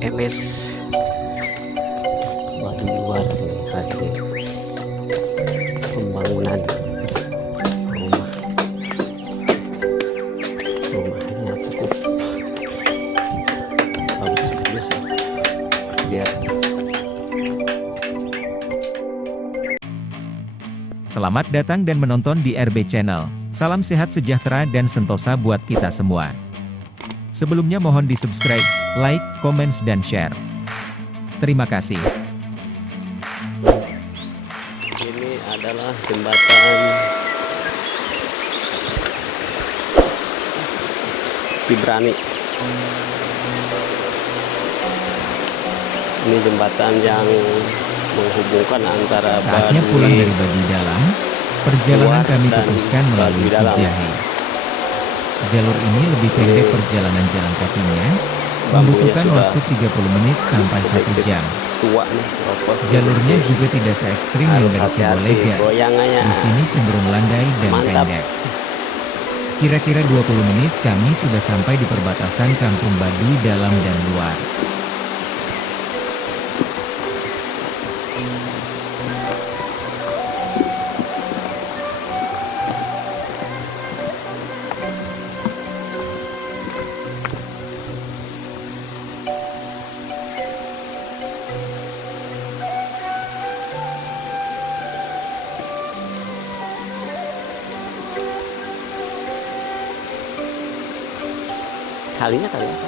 MS Baduy luar hadir pembangunan rumah rumahnya cukup bagus ya. Lihat. Selamat datang dan menonton di RB Channel. Salam sehat sejahtera dan sentosa buat kita semua. Sebelumnya mohon di-subscribe, like, comments, dan share. Terima kasih. Ini adalah jembatan Sibrani. Ini jembatan yang menghubungkan antara Saatnya pulang dari Baduy Dalam, perjalanan luar kami dan putuskan melalui Baduy Dalam. Cijahe. Jalur ini lebih pendek perjalanan jalan kakinya, Bambunya membutuhkan sudah waktu 30 menit sampai 1 jam. tua nih, ropos. Jalurnya juga tidak se-ekstrim yang Harus dari hati-hati Cibolega. goyangannya. Di sini cenderung landai dan Mantap. pendek. Kira-kira 20 menit kami sudah sampai di perbatasan Kampung Baduy Dalam dan Luar. Kalinya kali apa?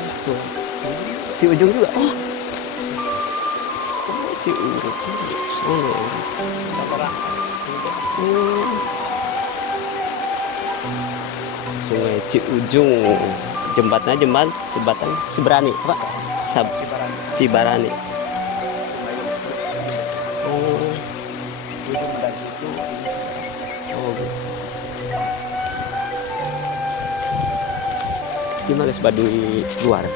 Si ujung juga. Oh, si ujung. Sono. Sungai Ciujung. Jembatannya jembatan Sibrani, Pak. Cibarani. Oh. Oh. Gimana Baduy luar?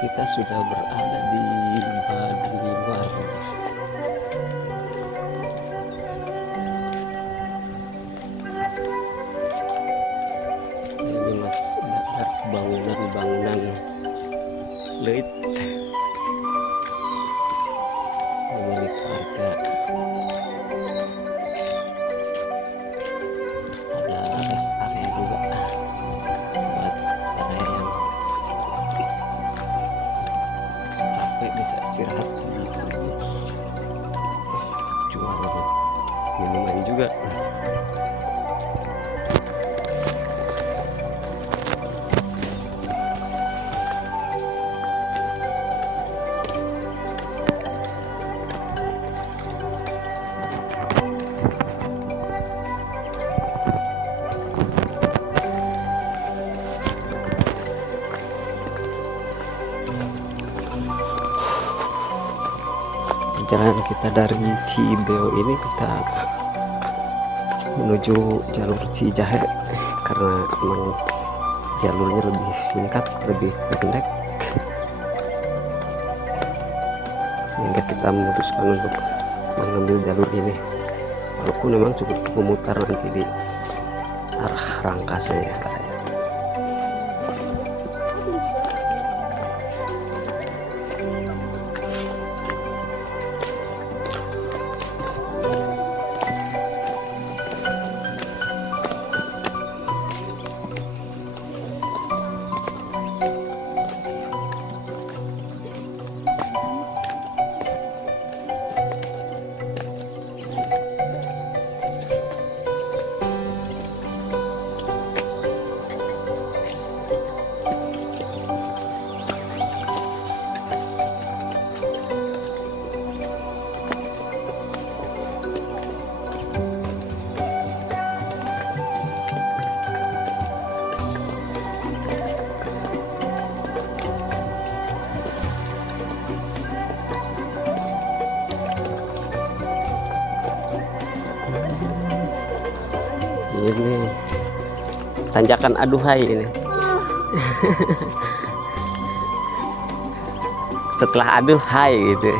Kita sudah berada di Baduy luar. Ini masih ada bangunan leit milik warga. Ada rest area juga buat area yang capek bisa istirahat di sini. Jual minuman juga. Perjalanan kita dari Cibeo ini kita menuju jalur Cijahe karena emang jalurnya lebih singkat, lebih pendek, sehingga kita memutuskan untuk mengambil jalur ini, walaupun memang cukup memutar nanti di arah Rangkasnya ya. ini tanjakan aduhai ini. Setelah aduhai gitu.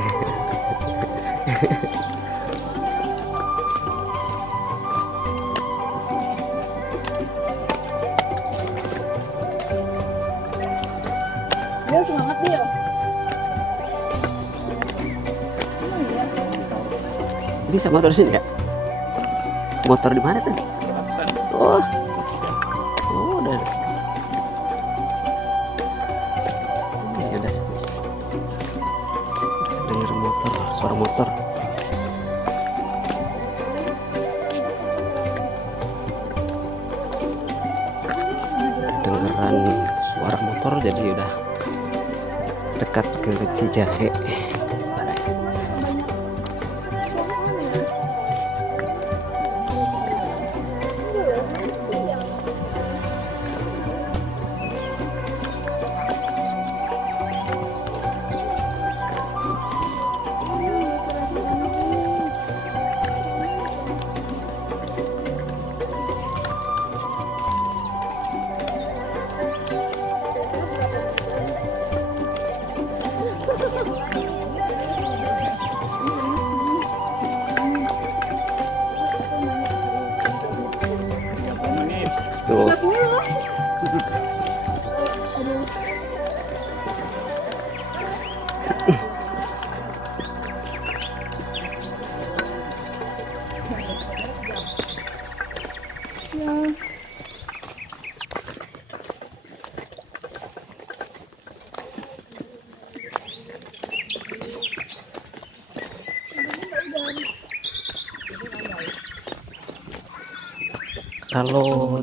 Dia semangat dia. Bisa motor sini ya? Motor di mana tuh? Oh, oh udah. Ya udah. Dengar motor, suara motor. Dengeran suara motor jadi udah dekat ke Cijahe. Tuh. Kalau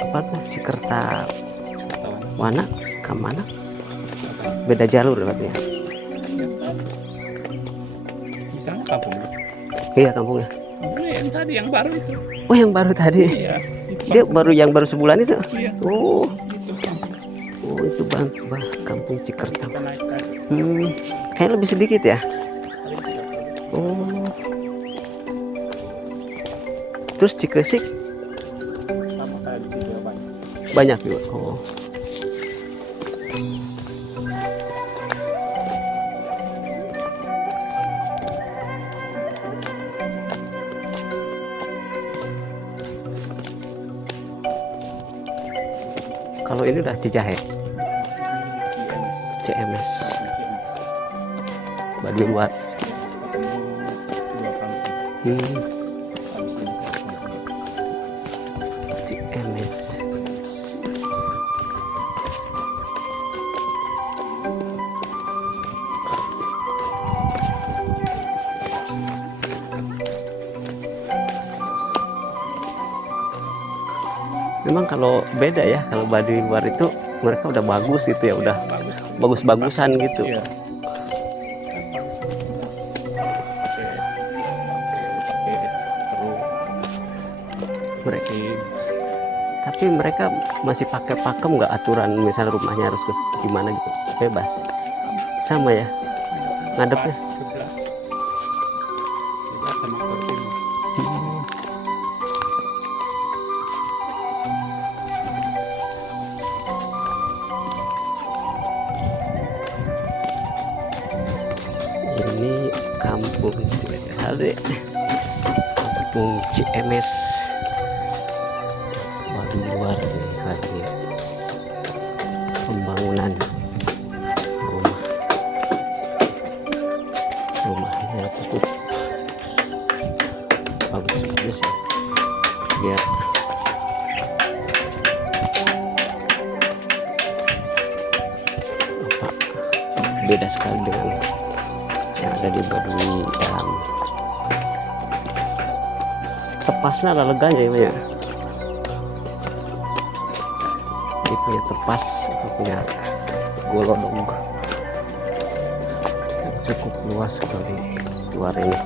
apa tuh Cikerta mana ke mana? Beda jalur berarti ya? Misalnya kampung. Iya kampungnya. Ini yang tadi yang baru itu. Oh yang baru tadi. Iya. Dia baru yang baru sebulan itu. Iya. Oh, Itu kampung. oh itu kampung Cikerta. Kita naik tadi. Kayak lebih sedikit ya. Paling 30. Oh. Terus Cikesik Sama kayak di Jawa Barat. banyak juga. Oh. Kalau ini udah Cijahe, CMS, Baduy Luar. CMS. Memang kalau beda ya, kalau Baduy Luar itu mereka udah bagus gitu ya, udah bagus-bagusan gitu. Iya. Mereka, tapi mereka masih pakai pakem nggak aturan misalnya rumahnya harus ke gimana gitu, bebas sama ya ngadepnya. Sama kursi. Ini kampung Cijahe, kampung CMS Baduy Luar nih, lagi pembangunan rumahnya cukup bagus ya. Dia apa, beda sekali dengan yang ada di Baduy Dalam. Tepasnya ada leganya ya, dia punya tepas, dia punya golodong yang cukup luas sekali luar ini.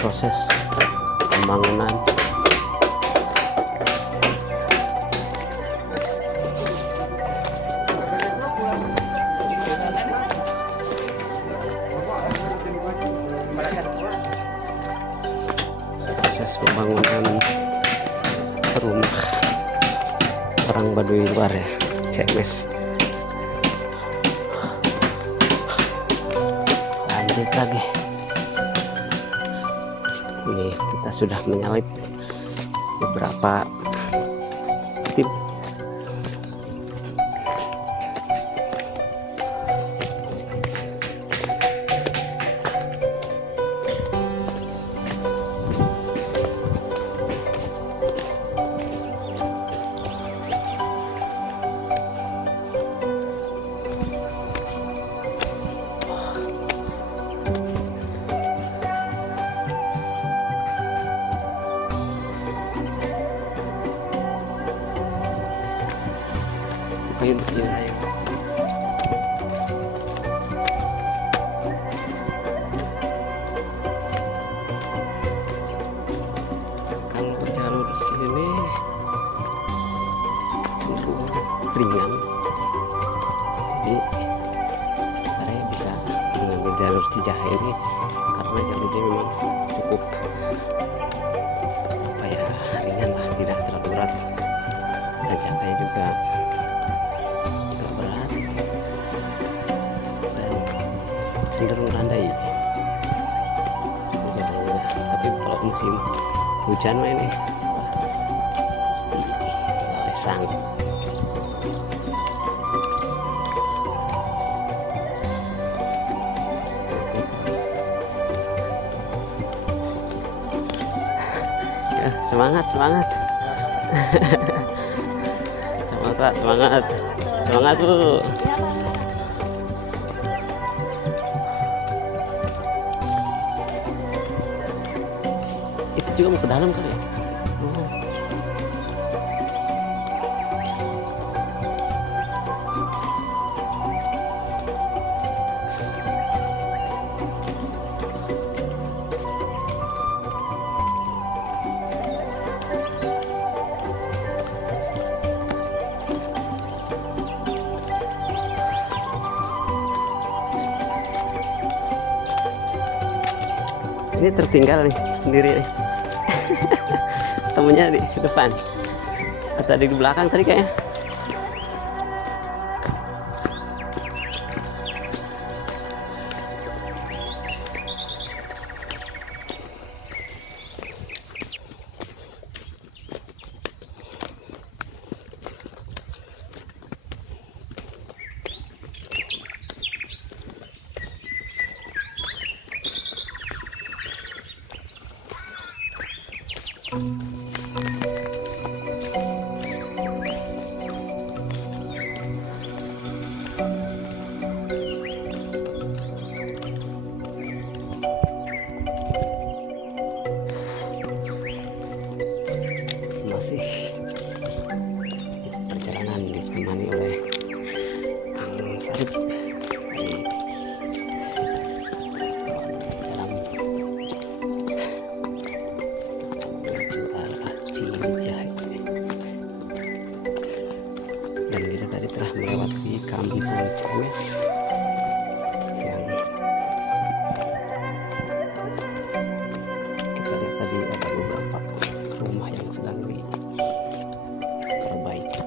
proses pembangunan. Proses pembangunan rumah orang Baduy luar ya, CMS. Lanjut lagi. Ini kita sudah menyalip beberapa tim. Yun. Kalau jalur sini cenderung ringan, jadi saya bisa mengambil jalur Cijahe ini karena jalurnya memang cukup apa ya, ringan lah, tidak terlalu berat, tanjakannya juga berat dan cenderung landai jalannya. Tapi kalau musim hujan mah ini pasti lesang. Ya, semangat semangat. Semangat Pak, semangat. Semangat Bu. Itu juga mau ke dalam kali ya? Oh. Ini tertinggal nih sendiri nih. Temennya di depan atau di belakang tadi kayaknya. Masih perjalanan ditemani oleh Kang Sarip di dalam menuju arah Cijahe. Dan kita tadi telah melewati kampung CMS yang kita lihat tadi ada beberapa rumah yang sedang diperbaiki.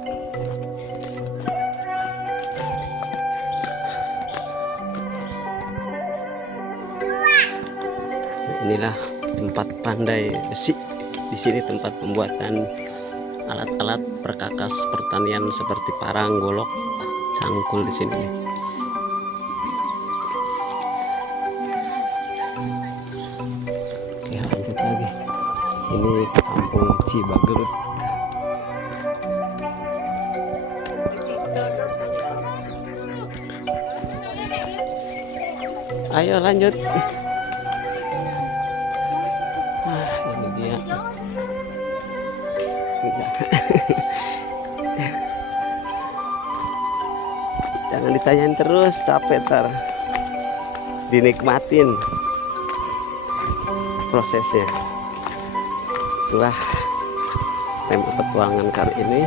Inilah tempat pandai besi. Di sini tempat pembuatan alat-alat perkakas pertanian seperti parang, golok, cangkul di sini. Oke, lanjut lagi. Ini kampung Cibagelut. Ayo lanjut. Ini dia. Jangan ditanyain terus, capek tar. Dinikmatin. prosesnya. Itulah tema petualangan kali ini,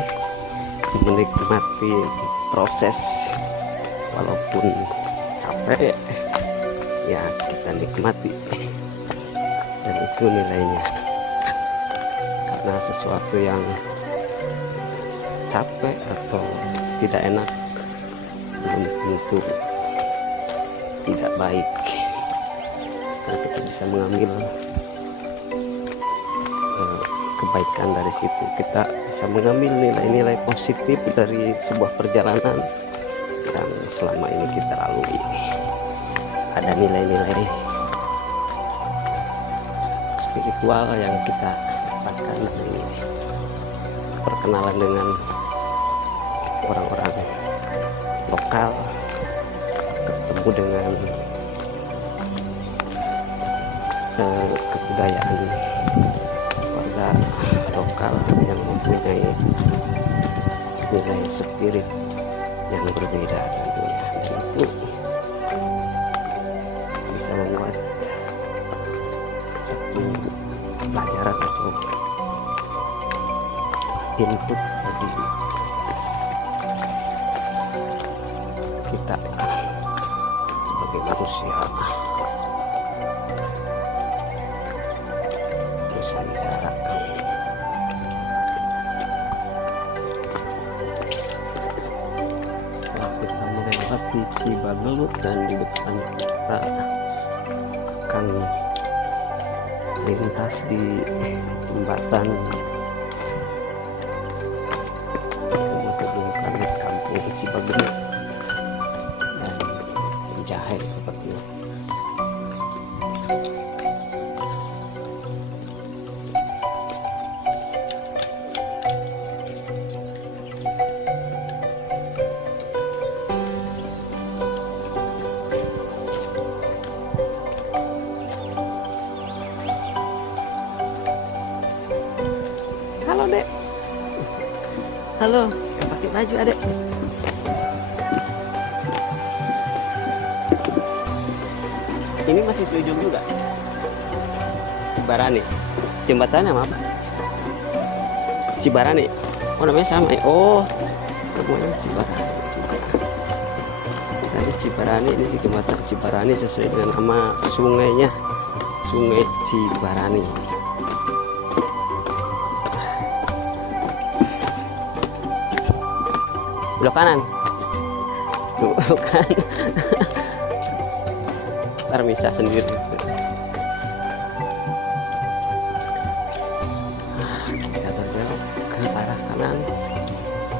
menikmati proses walaupun capek ya kita nikmati, dan itu nilainya. Karena sesuatu yang capek atau tidak enak belum tentu tidak baik, karena kita bisa mengambil kebaikan dari situ. Kita bisa mengambil nilai-nilai positif dari sebuah perjalanan yang selama ini kita lalui. Ada nilai-nilai spiritual yang kita dapatkan dari perkenalan dengan orang-orang lokal, ketemu dengan kebudayaan warga lokal yang mempunyai nilai spirit yang berbeda tentunya, dan itu bisa membuat satu pelajaran atau input bagi kita sebagai manusia Nusantara. Setelah kita melewati Cibagelut dan di depan kita akan lintas di jembatan menghubungkan kampung Cibagelut dan Jahe sepertinya. Halo dek, halo, gak pakai baju adek. Ini masih di ujung juga, Cibarani. Jembatannya apa? Cibarani. Oh namanya sama ya? Oh namanya Cibarani juga. Tadi Cibarani, ini di jembatan Cibarani sesuai dengan nama sungainya, Sungai Cibarani. Belok kanan, tuh kan. Ntar bisa sendiri. Kita berbelok ke arah kanan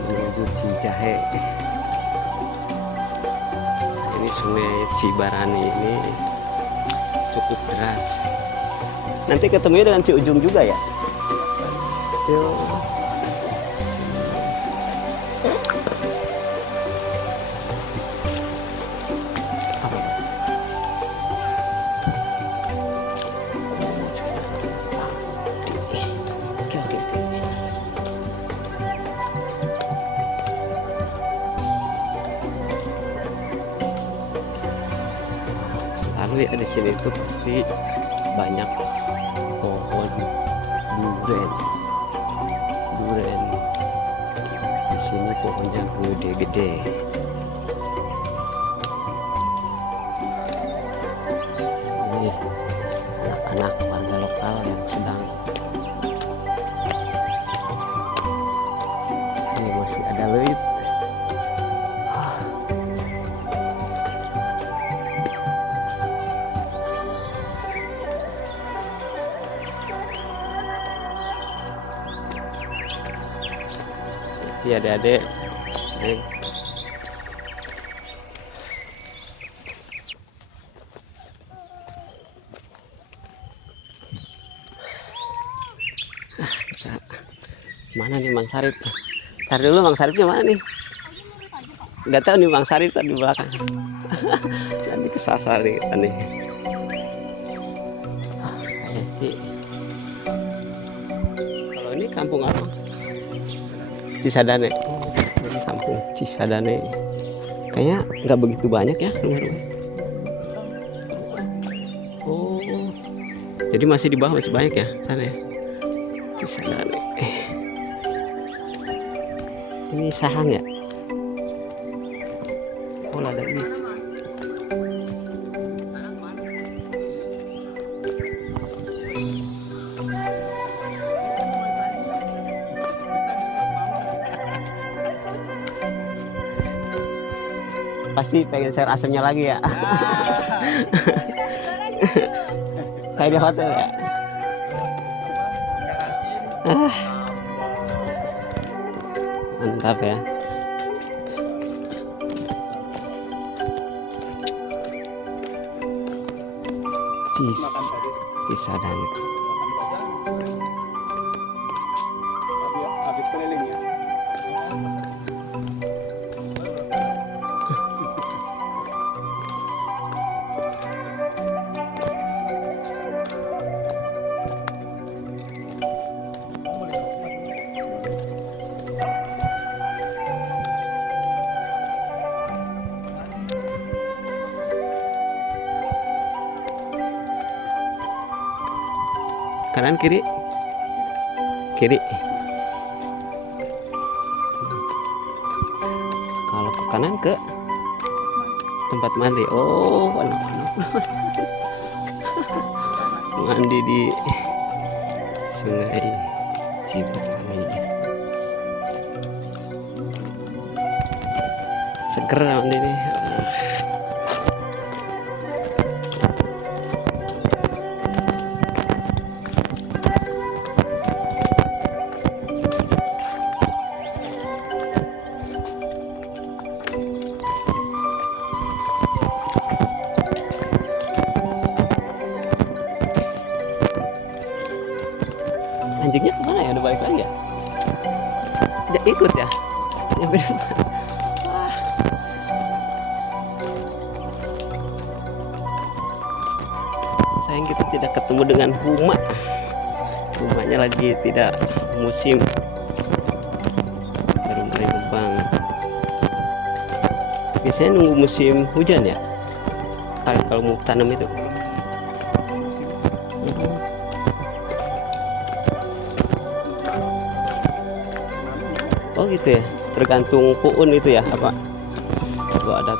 menuju Cijahe. Ini Sungai Cibarani ini cukup deras. Nanti ketemunya dengan Ciujung juga ya. Yuk. Lalu ya di sini tuh pasti banyak pohon duren. Di sini pohonnya gede-gede. Ini anak-anak warga lokal yang sedang ini masih ada leuit. Si adik-adik mana nih Mang Sarip? Ntar dulu Mang Saripnya mana nih? Nggak tahu nih Mang Sarip tadi di belakang. Nanti kesasar nih kita nih. Kayak sih. Kalau ini kampung apa? Cisadane. Ini kampung Cisadane. Kayaknya nggak begitu banyak ya rumah-rumah. Oh, Jadi masih di bawah, masih banyak ya sana ya. Di sana nih. Ini sahang ya? Oh, ada ini. Pasti pengen share asemnya lagi ya. Kayak di hotel ya. Mantap ya. Makan tadi. Cisadane. Habis keliling ya. Kanan kiri? Kiri. Kalau ke kanan ke tempat mandi. Oh, anak-anak mandi di Sungai Cibarani. Seger mandi nih. Anjingnya kemana ya? Udah balik lagi ya? Ya ikut ya? Nyampe depan. Wah. Sayang kita tidak ketemu dengan Huma. Humanya lagi tidak musim. Baru mulai kembang. Biasanya nunggu musim hujan ya? Kalau mau tanam itu. Oh gitu ya, tergantung puun itu ya apa? Kalau ada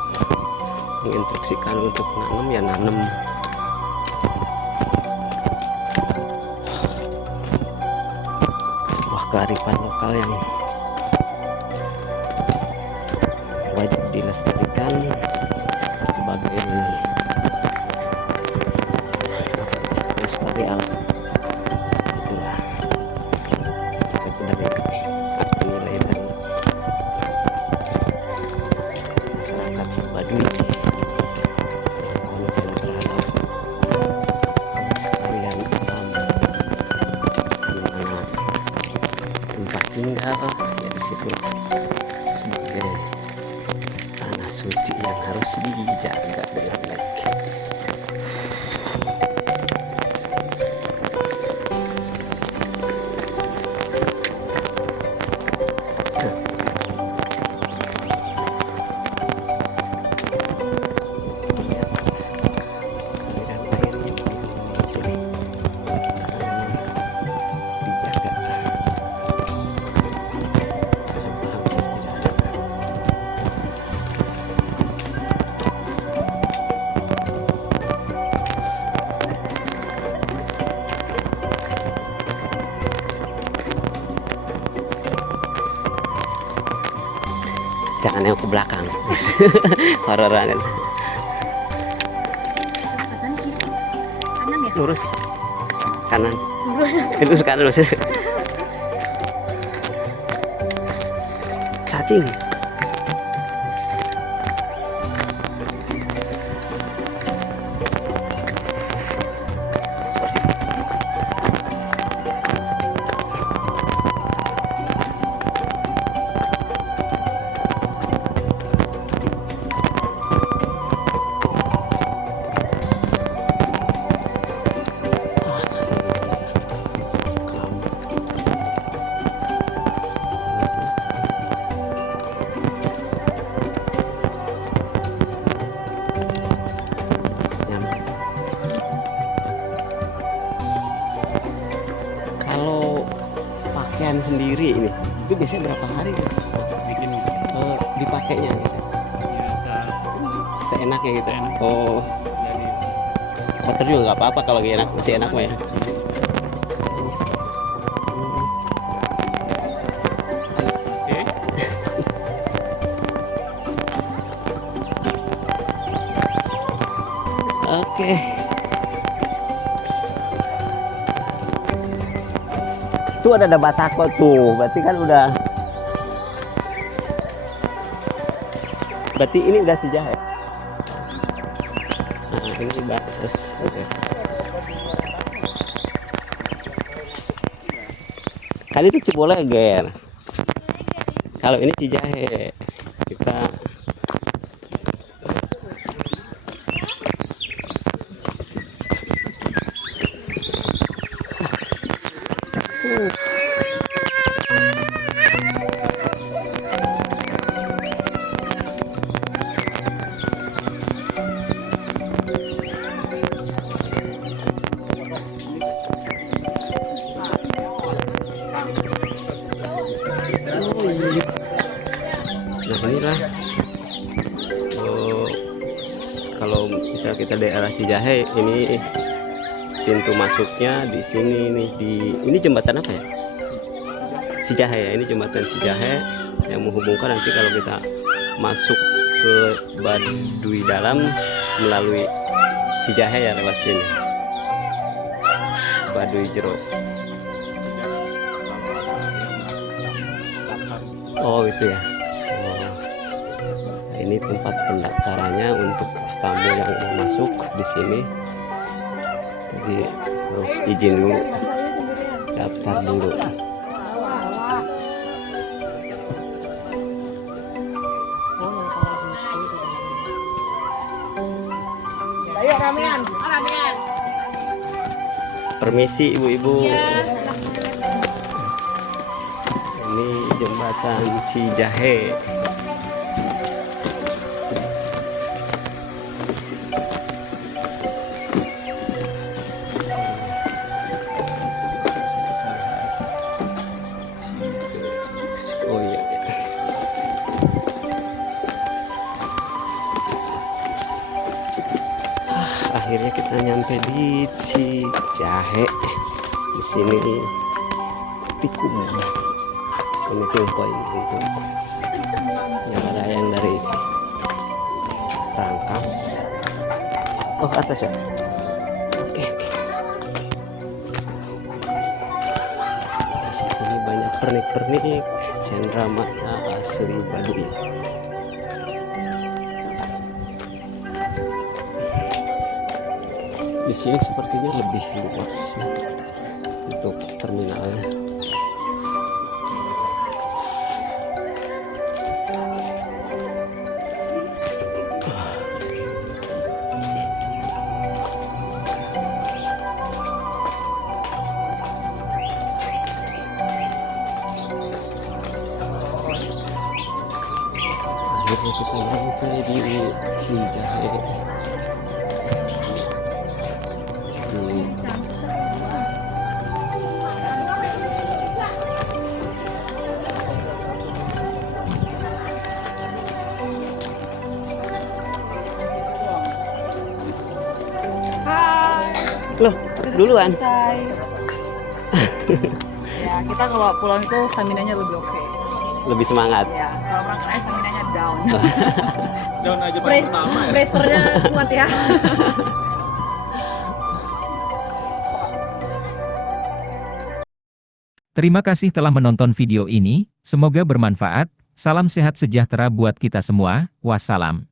menginstruksikan untuk nanam ya nanam. Sebuah kearifan lokal yang wajib dilestarikan sebagai lestari alam. Itulah sebenarnya nilai dari masyarakat Baduy konsen terhadap kelestarian alam, di mana tempat tinggal ya di situ sebagai tanah suci yang harus dijaga dengan baik. Jangan nengok ke belakang. Horor banget. Kanan kiri. Kanan ya? Lurus kanan. Lurus. Lurus kanan maksudnya. Cacing. Sorry. sendiri ini. Itu biasanya berapa hari Bikin dipakainya biasanya? biasa Seenaknya gitu. Seenak. Oh, dari kotor juga nggak apa-apa kalau enak, masih enak mah ya. sih. Oke. Tuh ada batako tuh, berarti kan udah. Berarti ini udah sejah ya? Nah, ini batas. Oke. Kali itu Ciboleh ger. Kalau ini Cijahe. Kita oh iya. Nah inilah oh, kalau misal kita daerah Cijahe, ini pintu masuknya di sini nih, di ini jembatan apa ya? Cijahe ya, ini jembatan Cijahe yang menghubungkan nanti kalau kita masuk ke Baduy Dalam melalui Cijahe ya, lewat sini Baduy Jero. Oh itu ya. Oh, ini tempat pendaftarannya untuk tamu yang mau masuk di sini. Jadi harus izin dulu, daftar dulu. Ayo ramean. Permisi ibu-ibu. Ini jembatan Cijahe. Oh iya, iya. Akhirnya kita nyampe di Cijahe. Di sini tikum. Ini poin untuk yang dari Rangkas. Oh ke atas ya. Oke, oke. Ini banyak pernik-pernik cenderamata asli Baduy. Di sini sepertinya lebih luas untuk terminalnya. Akhirnya kita sampai di Cijahe. Hai. Loh, duluan. Selesai. Ya, kita kalau pulang itu stamina-nya lebih oke. Lebih semangat. Ya, kalau berangkat stamina-nya down. Daun aja baru pertama ya. Pressure-nya kuat ya. Terima kasih telah menonton video ini, semoga bermanfaat. Salam sehat sejahtera buat kita semua. Wassalam.